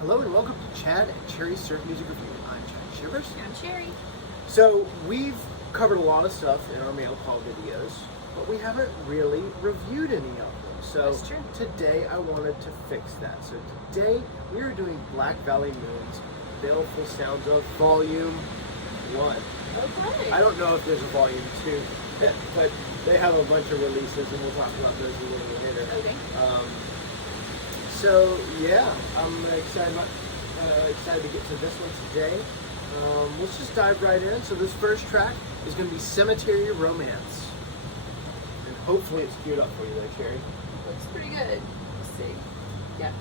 Hello and welcome to Chad and Cherry's Surf Music Review. I'm Chad Shivers. I'm Cherry. So we've covered a lot of stuff in our mail call videos, but we haven't really reviewed any of them. So That's true. today I wanted to fix that. So today we are doing Black Valley Moon's Baleful Sounds of Volume 1. Okay. I don't know if there's a Volume 2, but they have a bunch of releases and we'll talk about those a little later. Okay. So yeah, I'm excited to get to this one today. Let's just dive right in. So this first track is going to be Cemetery Romance, and hopefully it's queued up for you there, Cherry. Looks pretty good. Let's see. Yeah.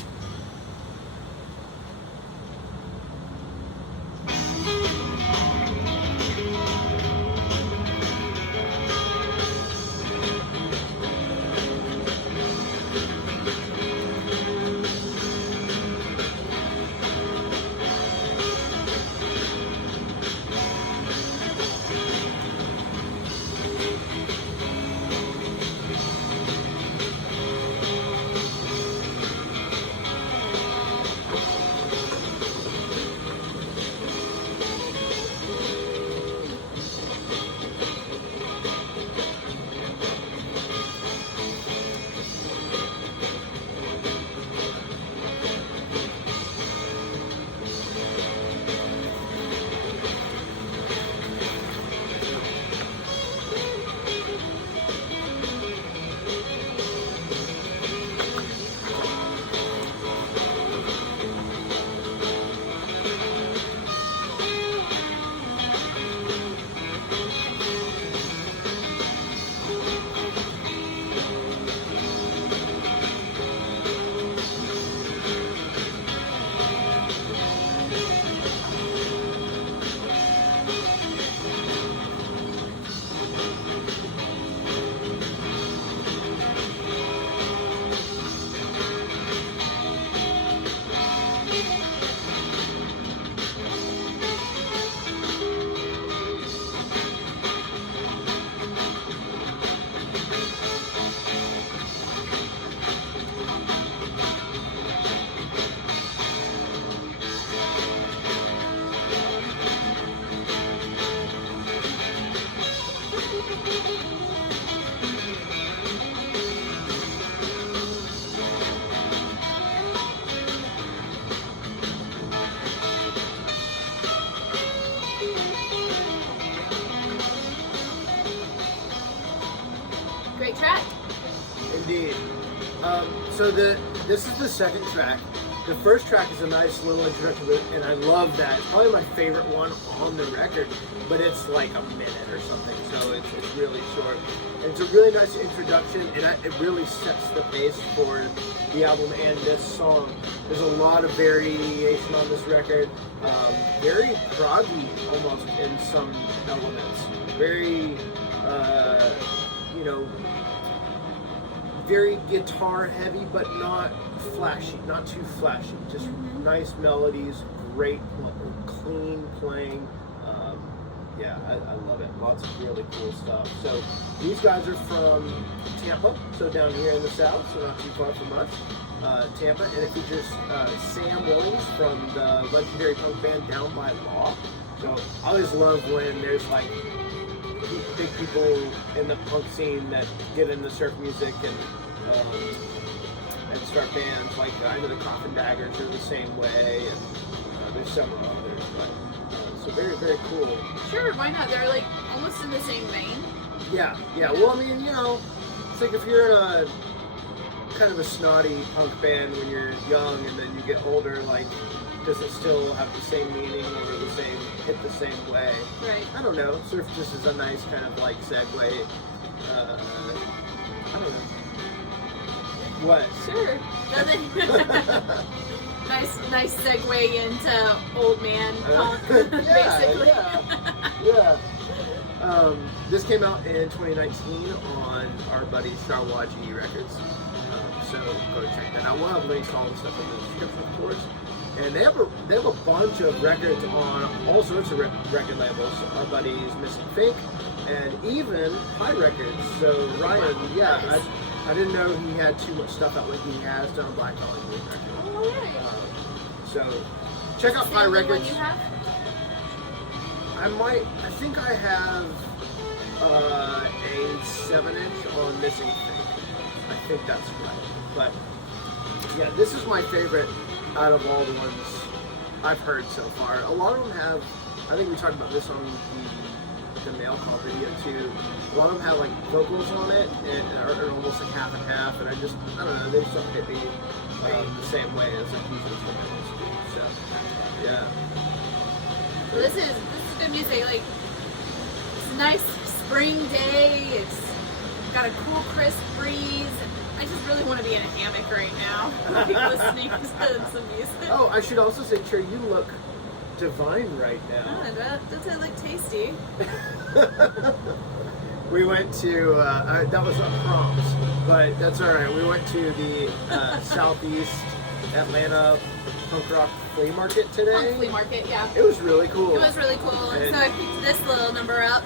Great track. Indeed. So this is the second track. The first track is a nice little introduction, and I love that. It's probably my favorite one on the record, but it's like a minute or something, so it's really short. And it's a really nice introduction, and it really sets the pace for the album and this song. There's a lot of variation on this record, very proggy almost in some elements. Very, very guitar heavy, but not flashy, not too flashy. Just nice melodies, great, clean playing. I love it. Lots of really cool stuff. So these guys are from Tampa, so down here in the South, so not too far from us. Tampa, and it features Sam Williams from the legendary punk band Down by Law. So I always love when there's like big people in the punk scene that get into surf music and start bands. Like I know the Coffin Daggers are the same way, and there's several others. But so very, very cool. Sure, why not? They're like almost in the same vein. Yeah. Well, I mean, it's like if you're in a kind of a snotty punk band when you're young, and then you get older, like, does it still have the same meaning or hit the same way? Right. I don't know. Surf just is a nice kind of like segue. I don't know. What? Sure. nice segue into old man punk, basically. Yeah. This came out in 2019 on our buddy Starwatch E Records. So go to check that out. We'll have links to all the stuff in the description, of course. And they have a bunch of records on all sorts of record labels. Our buddies Missing Fink and even High Records. So Ryan, Nice. I didn't know he had too much stuff out like he has done Black Valley Moon Records. All right. So check out Is my the only one records. you have? I think I have a 7-inch on Missing Thing. I think that's right. But yeah, this is my favorite out of all the ones I've heard so far. A lot of them have, I think we talked about this on the mail call video too. A lot of them have like vocals on it and are almost like half and half, and I don't know, they just don't hit me the same way as like these instrumentals do. So yeah. Well, this is good music. Like, it's a nice spring day. It's got a cool, crisp breeze. I just really want to be in a hammock right now, like listening to some music. Oh, I should also say, Cherry, you look divine right now. Oh, does it look tasty? We went to, that was proms, but that's all right. We went to the Southeast Atlanta punk rock flea market today. Flea market, yeah. It was really cool. It was really cool. And so I picked this little number up.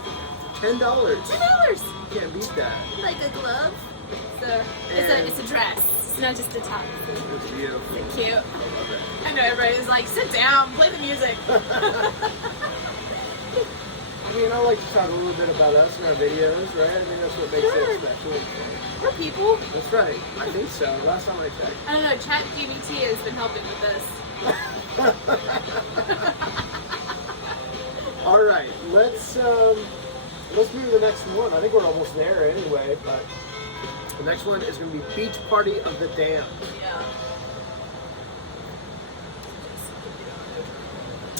$10. $10. Can't beat that. Like a glove. So it's a dress. It's not just a top. It's beautiful. It's cute. I love it. I know everybody's like, sit down, play the music. I mean, I like to talk a little bit about us and our videos, right? I think that's what makes it special and fun. We're people. That's right. I think so. Last time I checked. I don't know, ChatGPT has been helping with this. All right, let's move to the next one. I think we're almost there anyway, but the next one is going to be Beach Party of the Damned. Yeah.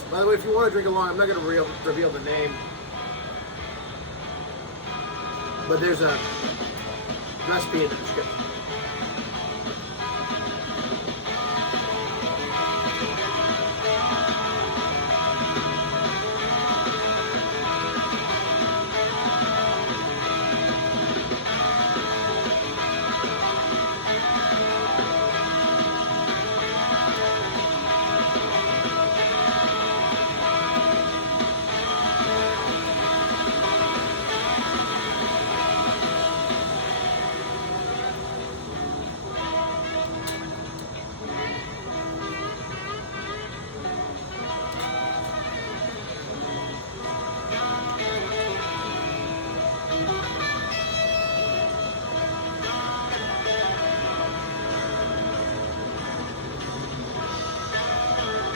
By the way, if you want to drink along, I'm not going to reveal the name, but there's a recipe in the description.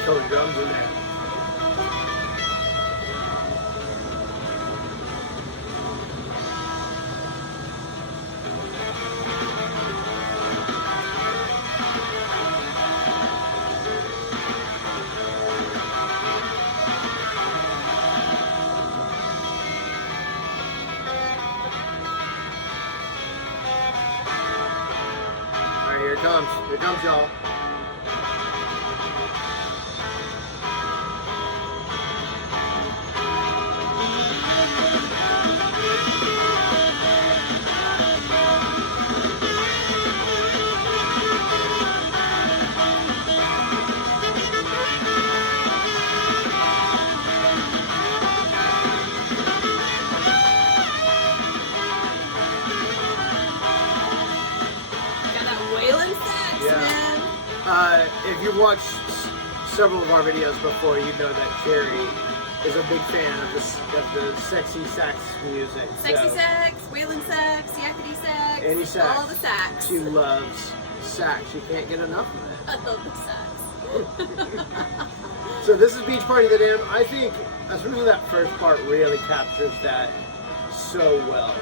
Throw the drums in there. All right, here it comes. Here it comes, y'all. If you've watched several of our videos before, you know that Cherry is a big fan of the sexy sax music. Sexy sax, wailing sax, yakety sax, Any sax. all the sax. She loves sax. She can't get enough of it. I love the sax. So this is Beach Party of the Damned. I think, especially that first part, really captures that so well.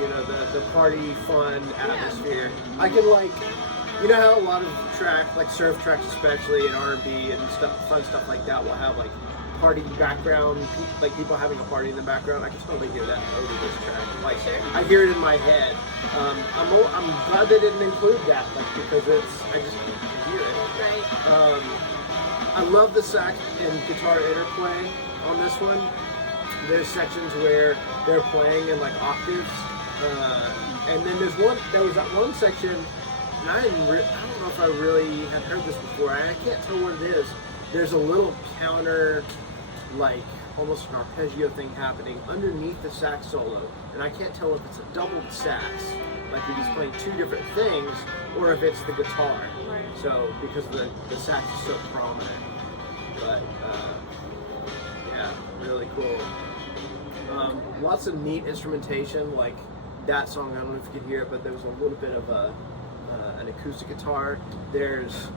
You know, the party, fun atmosphere. I can you know how a lot of like surf tracks especially, and R&B and stuff, fun stuff like that will have like party background, like people having a party in the background. I can totally hear that over this track. Like, sure. I hear it in my head. I'm glad they didn't include that, like, because I just hear it. Right. I love the sax and guitar interplay on this one. There's sections where they're playing in like octaves, and then there was that one section, and I don't know if I really had heard this before. I can't tell what it is. There's a little counter, like almost an arpeggio thing happening underneath the sax solo, and I can't tell if it's a doubled sax like if he's playing two different things, or if it's the guitar. Right. So because the sax is so prominent, but yeah, really cool. Lots of neat instrumentation, like that song. I don't know if you could hear it, but there was a little bit of an acoustic guitar. There's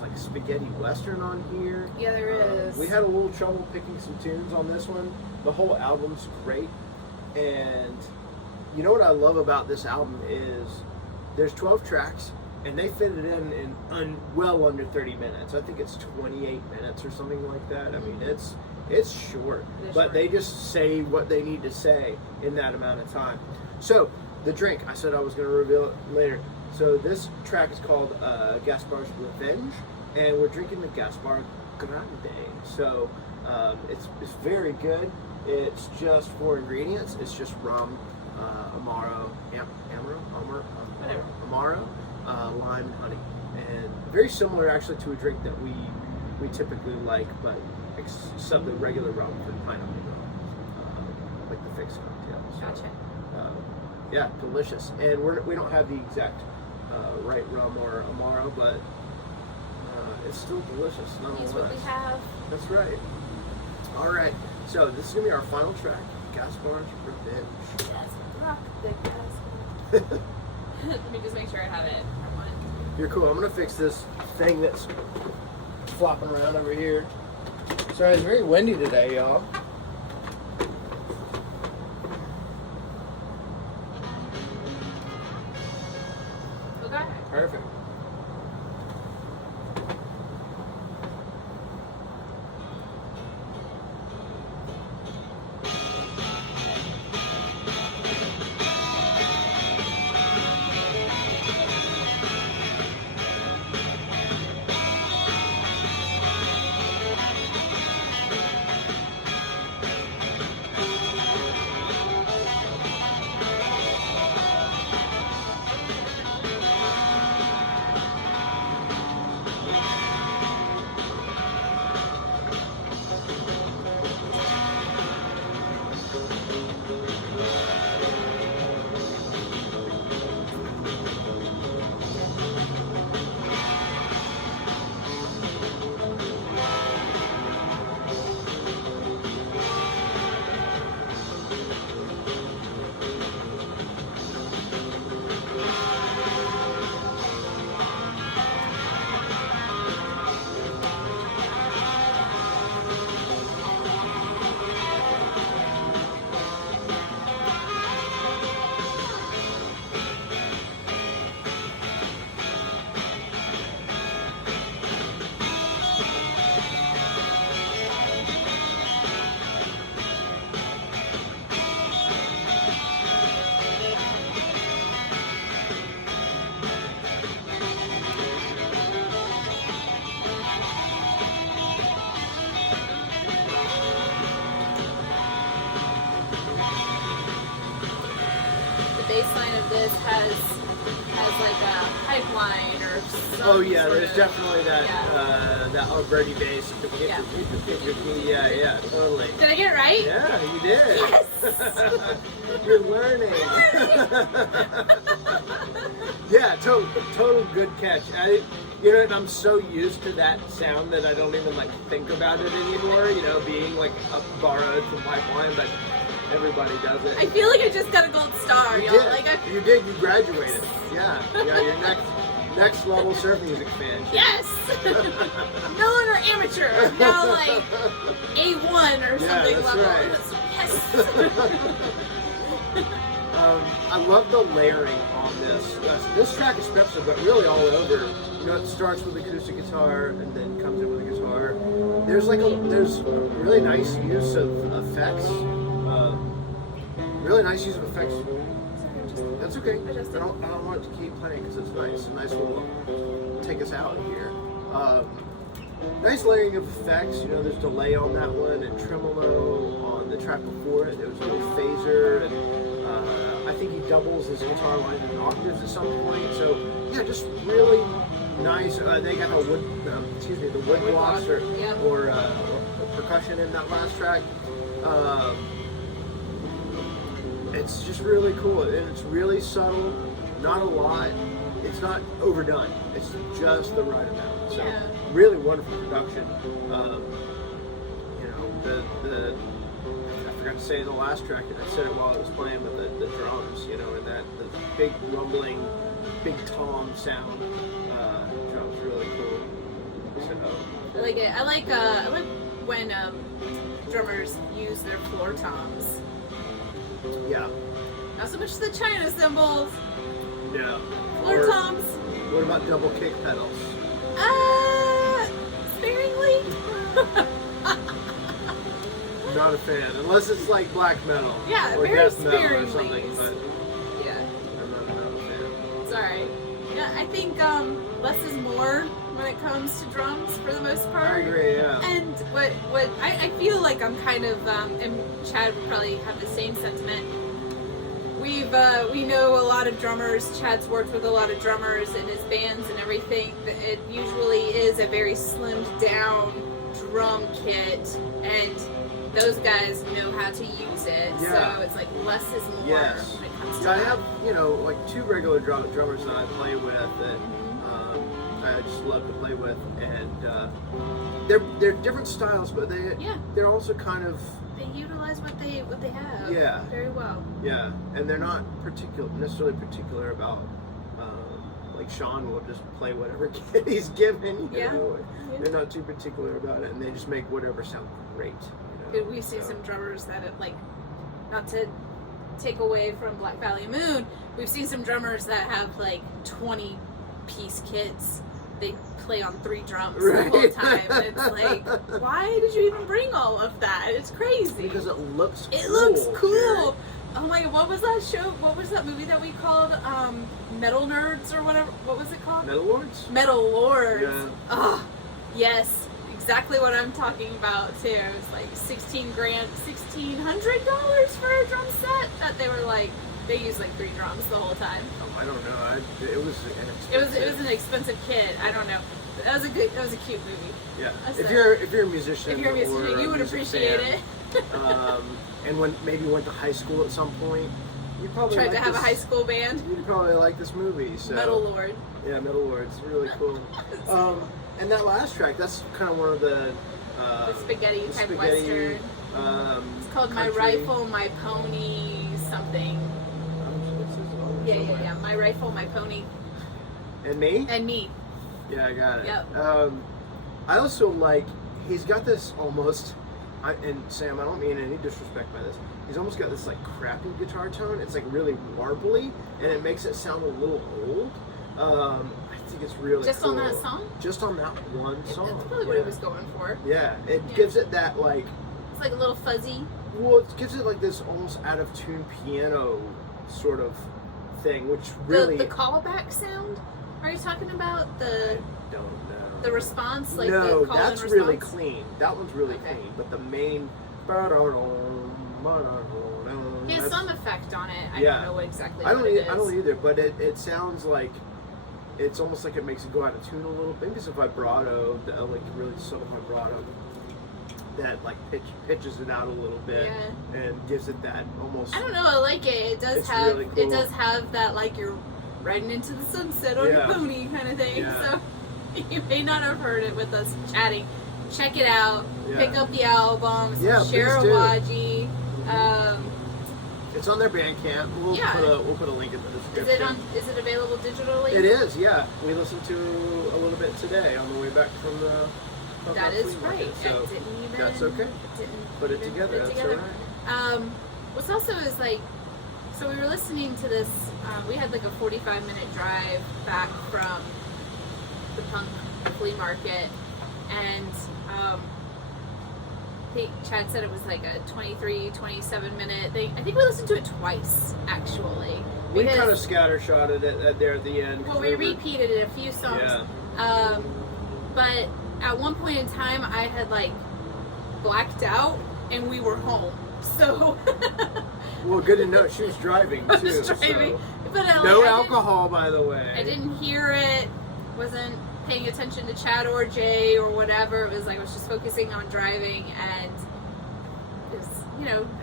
like spaghetti western on here. Yeah, there is. We had a little trouble picking some tunes on this one. The whole album's great, and you know what I love about this album is there's 12 tracks, and they fit it in well under 30 minutes. I think it's 28 minutes or something like that. I mean, it's short, but they just say what they need to say in that amount of time. So the drink, I said I was going to reveal it later. So this track is called Gaspar's Revenge, and we're drinking the Gaspar Grande. So it's very good. It's just 4 ingredients. It's just rum, Amaro, lime, and honey, and very similar actually to a drink that we typically like, but except the regular rum for pineapple rum, like the fixed cocktail. So, Gotcha. Yeah, delicious. And we don't have the exact right rum or Amaro, but it's still delicious nonetheless. Use what we have. That's right. All right. So this is gonna be our final track, Gaspar's Revenge. Yes, rock the Gaspar. Let me just make sure I have it. I want it. You're cool. I'm gonna fix this thing that's flopping around over here. Sorry, it's very windy today, y'all. Okay. Perfect. Baseline of this has like a pipeline or some Oh yeah, sort there's of, definitely that yeah. that Alberti bass. Yeah, totally. Did I get it right? Yeah, you did. Yes! You're learning. Yeah, total good catch. And I'm so used to that sound that I don't even like think about it anymore. You know, being like borrowed from pipeline, but everybody does it. I feel like I just got a gold star, You y'all. did. Like You did. You graduated. Yeah. Your next level surf music fan. yes! No longer amateur. Now like A1 or something that's level. right. Yes! I love the layering on this. This track especially, but really all over. You know, it starts with acoustic guitar and then comes in with a guitar. There's really nice use of effects. Really nice use of effects. That's okay. I don't want it to keep playing because it's nice. A nice little take us out here. Nice layering of effects. You know, there's delay on that one and tremolo on the track before it. There was a little phaser, and I think he doubles his guitar line in octaves at some point. So yeah, just really nice. They got the wood blocks or percussion in that last track. it's just really cool, and it's really subtle, not a lot. It's not overdone. It's just the right amount. So Yeah. really wonderful production. You know, the I forgot to say in the last track, and I said it while I was playing, but the drums, you know, and that the big rumbling, big tom sound, drums really cool. So, I like it. I like when drummers use their floor toms. yeah, Not so much the China cymbals. yeah. Floor Or toms. What about double kick pedals? Sparingly. Not a fan, unless it's like black metal Yeah, or very death metal or sparingly. something. But Yeah, I'm not a fan. it's alright. Yeah, I think less is more when it comes to drums for the most part. I agree. Yeah. And what I feel like I'm kind of and Chad would probably have the same sentiment. We know a lot of drummers. Chad's worked with a lot of drummers in his bands and everything. It usually is a very slimmed down drum kit, and those guys know how to use it. Yeah. So it's like less is more Yes. when it comes to Yeah, I that. have, you know, like two regular drummers that I play with that I just love to play with, and they're different styles, but they're also kind of They utilize what they have. Yeah. Very well. yeah, and they're not necessarily particular about like Sean will just play whatever kit he's given. You Yeah. know? Yeah. They're not too particular about it, and they just make whatever sound great. You know? We've seen So, some drummers that have, like, not to take away from Black Valley Moon, we've seen some drummers that have like 20-piece kits. They play on 3 drums the whole Right. time. And it's like, why did you even bring all of that? It's crazy. because it looks It cool, looks cool. Jerry. Oh my god, what was that show? What was that movie that we called Metal Nerds or whatever? What was it called? Metal Lords? Metal Lords. Yeah. Ah, yes, exactly what I'm talking about too. It's like $1,600 for a drum set that they were like, they used like 3 drums the whole time. Oh, I don't know. It was It was an expensive kit. I don't know. That was a cute movie. Yeah. That's If it. you're a musician, If you're a musician, or a you would music appreciate fan, it. And maybe went to high school at some point, you probably Tried like to have this, a high school band. You probably like this movie. So Metal Lord. Yeah, Metal Lords, really cool. And that last track, that's kind of one of the Spaghetti the type spaghetti, western. It's called My country. Rifle, My Pony, something. Yeah. My Rifle, My Pony, And me? and me. Yeah, I got it. Yep. I also like, he's got this almost, and Sam, I don't mean any disrespect by this, he's almost got this like crappy guitar tone. It's like really warbly, and it makes it sound a little old. I think it's really Just cool. on that song? Just on that one song. That's probably what yeah. he was going for. Yeah, it Yeah. gives it that like, It's like a little fuzzy. well, it gives it like this almost out of tune piano sort of thing, which really The callback sound? Are you talking about the don't know. the response? Like no, the call that's and really response? clean. That one's really Okay. clean, but the main. He has some effect on it. I Yeah. don't know exactly I what it is. don't either, but it sounds like it's almost like it makes it go out of tune a little. Maybe it's a vibrato, like really subtle vibrato that like pitches it out a little bit Yeah. and gives it that almost. I don't know. I like it. It does It's have really cool. it does have that like you're riding into the sunset on Yeah. your pony kind of thing. Yeah. So you may not have heard it with us chatting. Check it out. Yeah. Pick up the album. Yeah, please do. Sharawaji. It's on their Bandcamp. We'll Yeah. put a link in the description. Is it available digitally? It is, yeah. We listened to a little bit today on the way back from the. from That the is flea right. market, so I didn't even. that's okay. Didn't Put it even together. put it That's together. all right. What's also is like, so we were listening to this. We had like a 45-minute drive back from the punk flea market, and Chad said it was like a 23, 27-minute thing. I think we listened to it twice, actually. We because- kind of scattershotted it there at the end. 'cause Well, we were- repeated it a few songs. Yeah. But at one point in time, I had like blacked out, and we were home. So Well, good to know. She was driving I too. was driving, So. but I, like, No I alcohol, by the way. I didn't hear it. Wasn't paying attention to Chad or Jay or whatever. It was like I was just focusing on driving, and it was,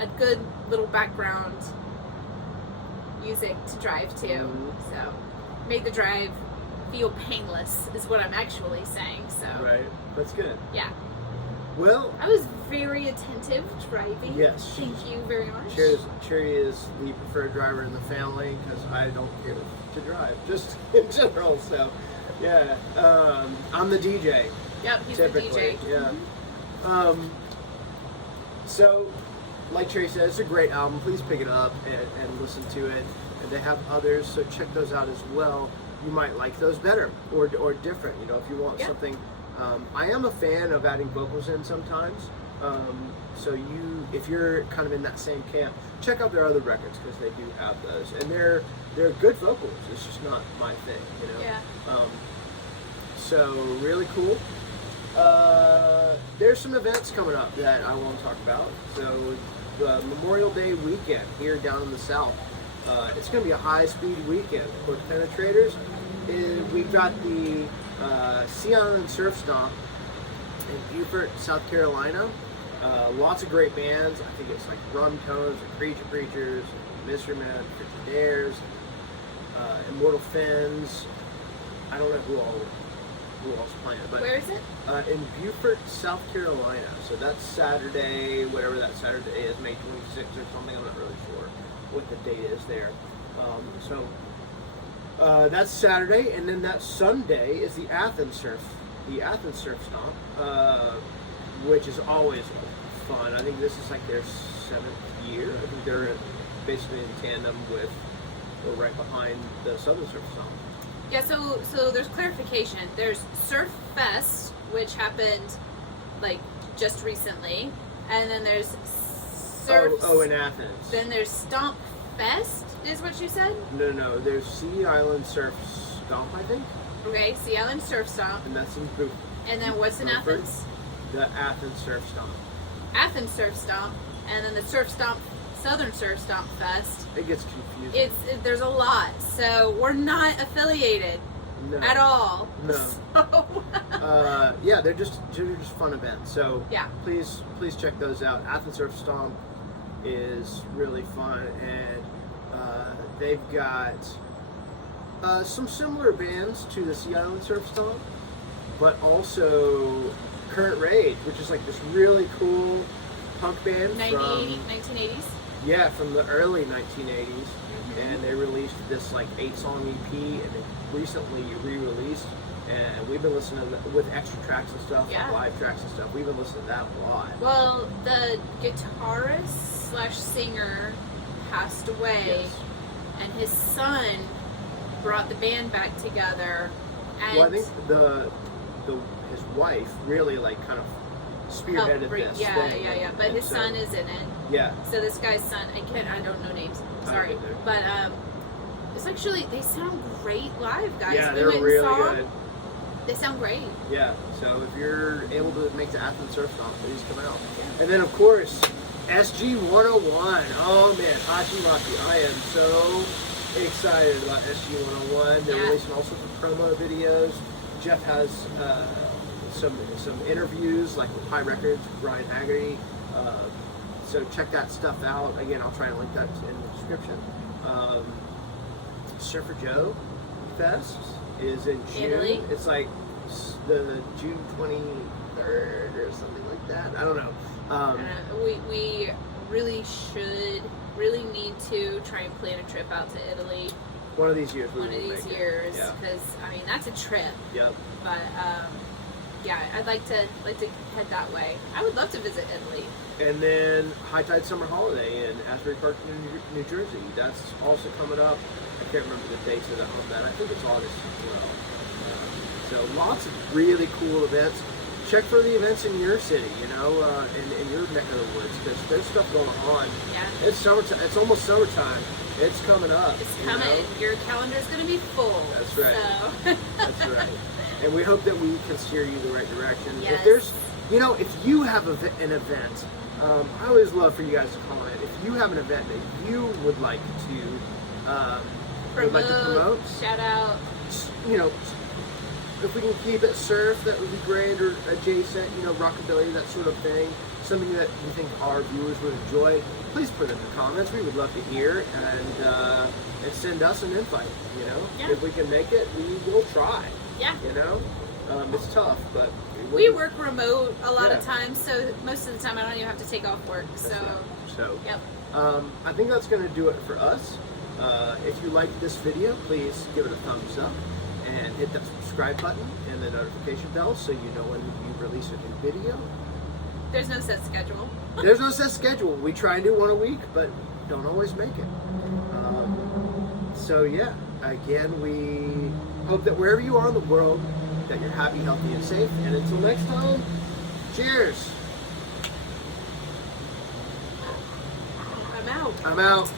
a good little background music to drive to. Mhm. So made the drive feel painless is what I'm actually saying. So Right. That's good. yeah, Well, I was very attentive driving. Yes. Thank you very much. Cherry is the preferred driver in the family because I don't care to drive, just in general. So, yeah, I'm the DJ. Yep, he's Typically, the DJ. yeah. So, like Cherry said, it's a great album. Please pick it up and listen to it. And they have others, so check those out as well. You might like those better or different. You know, if you want Yeah. something. I am a fan of adding vocals in sometimes. So if you're kind of in that same camp, check out their other records because they do have those, and they're good vocals. It's just not my thing, you know. Yeah. So really cool. There's some events coming up that I want to talk about. So the Memorial Day weekend here down in the South, it's going to be a high-speed weekend for penetrators. We've got the Sea Island Surf Stomp in Beaufort, South Carolina. Lots of great bands. I think it's like Rum Tones, and Preachers, Mystery Men, Fifty Dares, Immortal Fins. I don't know who else playing, but Where is it? in Beaufort, South Carolina. So that's Saturday, whatever that Saturday is, May 26th or something. I'm not really sure what the date is there. That's Saturday, and then that Sunday is the Athens Surf Stomp, which is always fun. I think this is like their 7th year. I think they're basically in tandem with, or right behind the Southern Surf Stomp. Yeah, so there's clarification. There's Surf Fest, which happened like just recently, and then there's Surf. Oh, in Athens. Then there's Stomp Fest, is what you said? No. There's Sea Island Surf Stomp, I think, Okay, Sea Island Surf Stomp. and that's in Beaufort. And then what's in Beaufort. Athens? The Athens Surf Stomp. Athens Surf Stomp, and then the Surf Stomp, Southern Surf Stomp Fest. It gets confusing. There's a lot, so we're not affiliated No. at all. No. So, Yeah, they're just fun events. So Yeah. please check those out. Athens Surf Stomp is really fun, and they've got some similar bands to the Sea Island Surf Stomp, but also Current Rage, which is like this really cool punk band 1980s. from the early 1980s, and they released this like 8-song EP, and they recently re-released, and we've been listening to with extra tracks and stuff, Yeah. live tracks and stuff. We've been listening to that a lot. Well, the guitarist / singer passed away, Yes. and his son brought the band back together. And Well, I think his wife really like kind of spearheaded this yeah, thing. yeah. But And his so- son is in it. Yeah. So this guy's son, I don't know names. Sorry, either. but it's actually they sound great live, guys. Yeah, We they're went and really saw 'em. good. They sound great. Yeah, so if you're able to make the Athens Surf Stomp, please come out. And then, of course, SG 101. Oh man, Hachi Maki. I am so excited about SG 101. They're Yeah. releasing all sorts of promo videos. Jeff has some interviews, like with High Records, with Brian Haggerty. So check that stuff out. Again, I'll try and link that in the description. Surfer Joe Fest is in June. Italy? It's like the June 23rd or something like that. I don't know. We really need to try and plan a trip out to Italy One of these years. we one of will these make it. years, Yeah. because I mean that's a trip. Yep. But yeah, I'd like to head that way. I would love to visit Italy. And then High Tide Summer Holiday in Asbury Park, New Jersey. That's also coming up. I can't remember the dates of that. I think it's August as well. So lots of really cool events. Check for the events in your city, in your neck of the woods, because there's stuff going on. Yeah. It's summertime. It's almost summertime. It's coming up. It's you coming. know? Your calendar's going to be full. That's right. So. That's right. And we hope that we can steer you the right direction. Yes. If there's, if you have an event, I always love for you guys to comment. If you have an event that you would like to promote, shout out. if we can keep it surf, that would be great, or adjacent, rockabilly, that sort of thing. something that you think our viewers would enjoy, please put it in the comments. We would love to hear, and send us an invite. You know, Yeah. if we can make it, we will try. Yeah. You know, it's tough, but We work remote a lot of Yeah. times, so most of the time I don't even have to take off work. That's So, right. So, yep. I think that's going to do it for us. If you liked this video, please give it a thumbs up and hit that subscribe button and the notification bell so you know when we release a new video. There's no set schedule. There's no set schedule. We try and do one a week, but don't always make it. So yeah, again, we hope that wherever you are in the world, that you're happy, healthy, and safe. And until next time, cheers. I'm out. I'm out.